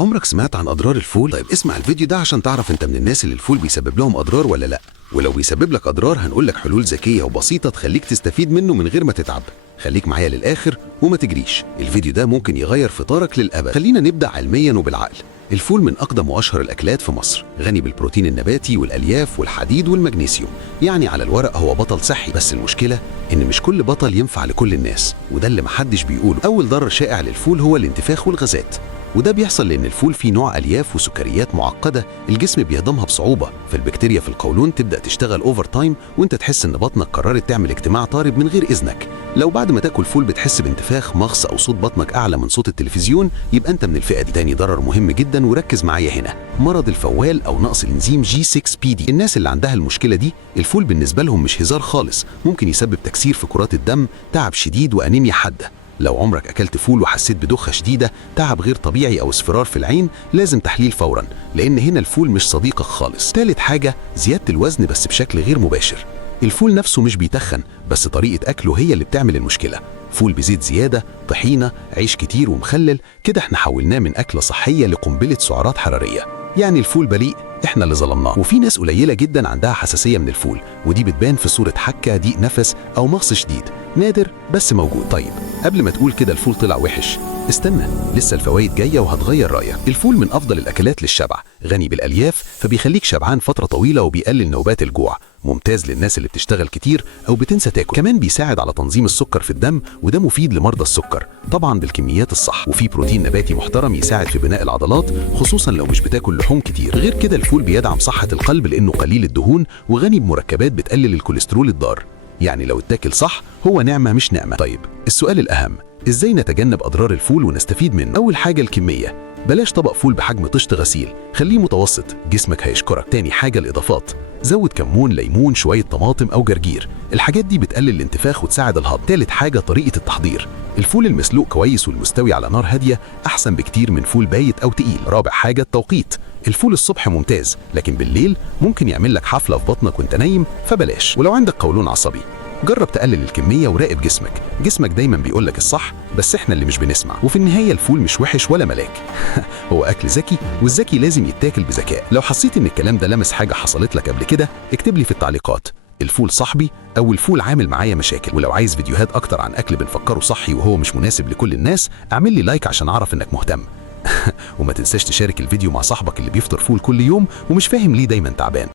عمرك سمعت عن اضرار الفول؟ طيب اسمع الفيديو ده عشان تعرف انت من الناس اللي الفول بيسبب لهم اضرار ولا لا. ولو بيسبب لك اضرار هنقول لك حلول ذكيه وبسيطه تخليك تستفيد منه من غير ما تتعب. خليك معايا للاخر وما تجريش، الفيديو ده ممكن يغير فطارك للابد. خلينا نبدا علميا وبالعقل. الفول من اقدم واشهر الاكلات في مصر، غني بالبروتين النباتي والالياف والحديد والمغنيسيوم، يعني على الورق هو بطل صحي، بس المشكله ان مش كل بطل ينفع لكل الناس، وده اللي محدش بيقوله. اول ضرر شائع للفول هو الانتفاخ والغازات، وده بيحصل لان الفول فيه نوع الياف وسكريات معقده الجسم بيهضمها بصعوبه، فالبكتيريا في القولون تبدا تشتغل اوفر تايم وانت تحس ان بطنك قررت تعمل اجتماع طارئ من غير اذنك. لو بعد ما تاكل فول بتحس بانتفاخ، مغص او صوت بطنك اعلى من صوت التلفزيون، يبقى انت من الفئه دي. تاني ضرر مهم جدا وركز معايا هنا، مرض الفوال او نقص الانزيم G6PD. الناس اللي عندها المشكله دي الفول بالنسبه لهم مش هزار خالص، ممكن يسبب تكسير في كرات الدم، تعب شديد وانيميا حاده. لو عمرك اكلت فول وحسيت بدوخه شديده، تعب غير طبيعي او اصفرار في العين، لازم تحليل فورا، لان هنا الفول مش صديقك خالص. ثالث حاجه زياده الوزن بس بشكل غير مباشر. الفول نفسه مش بيتخن، بس طريقه اكله هي اللي بتعمل المشكله. فول بزيت زياده، طحينه، عيش كتير ومخلل، كده احنا حولناه من اكله صحيه لقنبله سعرات حراريه. يعني الفول بريء، احنا اللي ظلمناه. وفي ناس قليله جدا عندها حساسيه من الفول، ودي بتبان في صوره حكه، ضيق نفس او مغص شديد، نادر بس موجود. طيب قبل ما تقول كده الفول طلع وحش، استنى، لسه الفوائد جايه وهتغير رايك. الفول من افضل الاكلات للشبع، غني بالالياف فبيخليك شبعان فتره طويله وبيقلل نوبات الجوع، ممتاز للناس اللي بتشتغل كتير او بتنسى تاكل. كمان بيساعد على تنظيم السكر في الدم، وده مفيد لمرضى السكر طبعا بالكميات الصح. وفي بروتين نباتي محترم يساعد في بناء العضلات، خصوصا لو مش بتاكل لحوم كتير. غير كده الفول بيدعم صحه القلب لانه قليل الدهون وغني بمركبات بتقلل الكوليسترول الضار، يعني لو اتاكل صح هو نعمه مش نعمه. طيب السؤال الاهم، ازاي نتجنب اضرار الفول ونستفيد منه؟ اول حاجه الكميه، بلاش طبق فول بحجم طشت غسيل، خليه متوسط، جسمك هيشكرك. تاني حاجه الاضافات، زود كمون، ليمون، شويه طماطم او جرجير، الحاجات دي بتقلل الانتفاخ وتساعد الهضم. تالت حاجه طريقه التحضير، الفول المسلوق كويس والمستوي على نار هاديه احسن بكتير من فول بايت او تقيل. رابع حاجه التوقيت، الفول الصبح ممتاز، لكن بالليل ممكن يعمل لك حفله في بطنك وانت نايم، فبلاش. ولو عندك قولون عصبي جرب تقلل الكميه وراقب جسمك دايما بيقول لك الصح، بس احنا اللي مش بنسمع. وفي النهايه الفول مش وحش ولا ملاك هو اكل ذكي، والذكي لازم يتاكل بذكاء. لو حسيت ان الكلام ده لمس حاجه حصلت لك قبل كده، اكتب لي في التعليقات الفول صاحبي او الفول عامل معايا مشاكل. ولو عايز فيديوهات اكتر عن اكل بنفكره صحي وهو مش مناسب لكل الناس، اعمل لي لايك عشان اعرف انك مهتم وما تنساش تشارك الفيديو مع صاحبك اللي بيفطر فول كل يوم ومش فاهم ليه دايما تعبان.